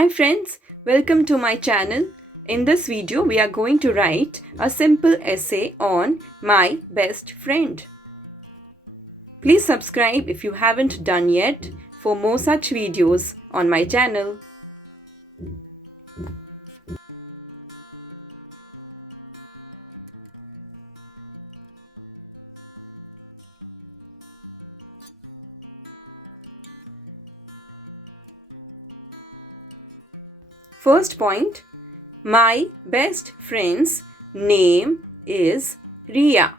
Hi friends, welcome to my channel. In this video, we are going to write a simple essay on my best friend. Please subscribe if you haven't done yet for more such videos on my channel. First point, my best friend's name is Riya.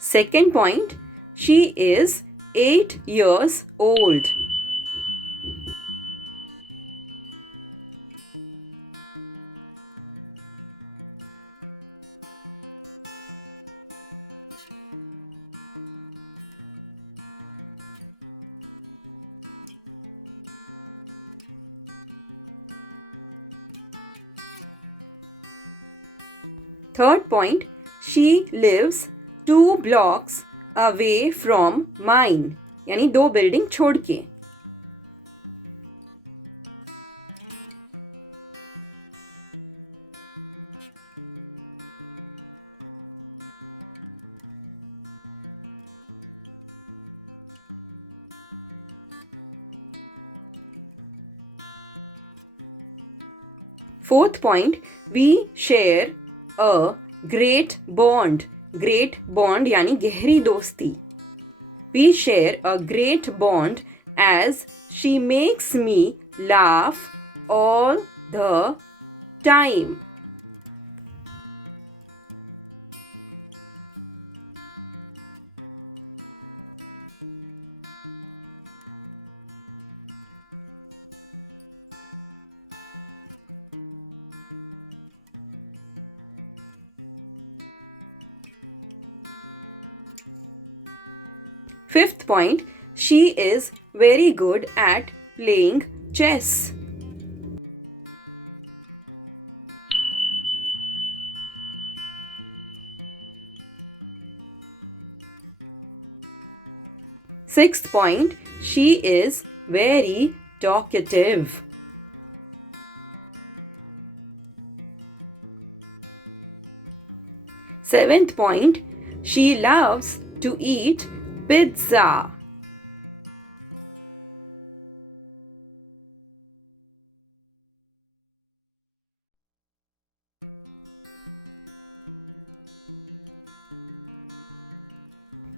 Second point, she is 8 years old. Third point, she lives 2 blocks away from mine. यानी 2 building छोड़ के. Fourth point, we share a great bond. Great bond यानी गहरी दोस्ती. We share a great bond as she makes me laugh all the time. Fifth point, she is very good at playing chess. Sixth point, she is very talkative. Seventh point, she loves to eat pizza.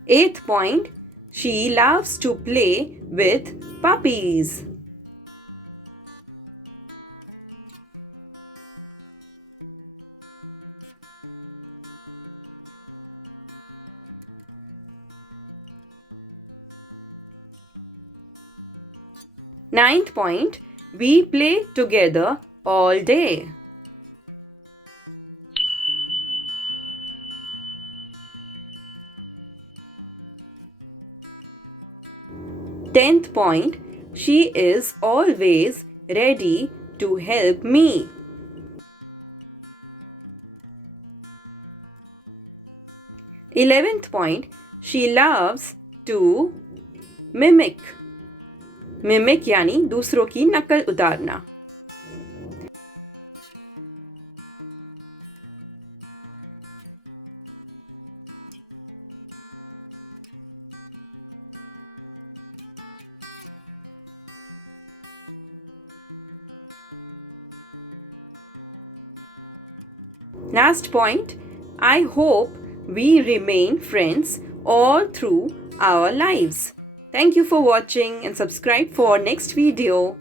Eighth point, she loves to play with puppies. Ninth point, we play together all day. Tenth point, she is always ready to help me. Eleventh point, she loves to mimic. Mimic यानी दूसरों की नकल उतारना. Last point, I hope we remain friends all through our lives. Thank you for watching and subscribe for next video.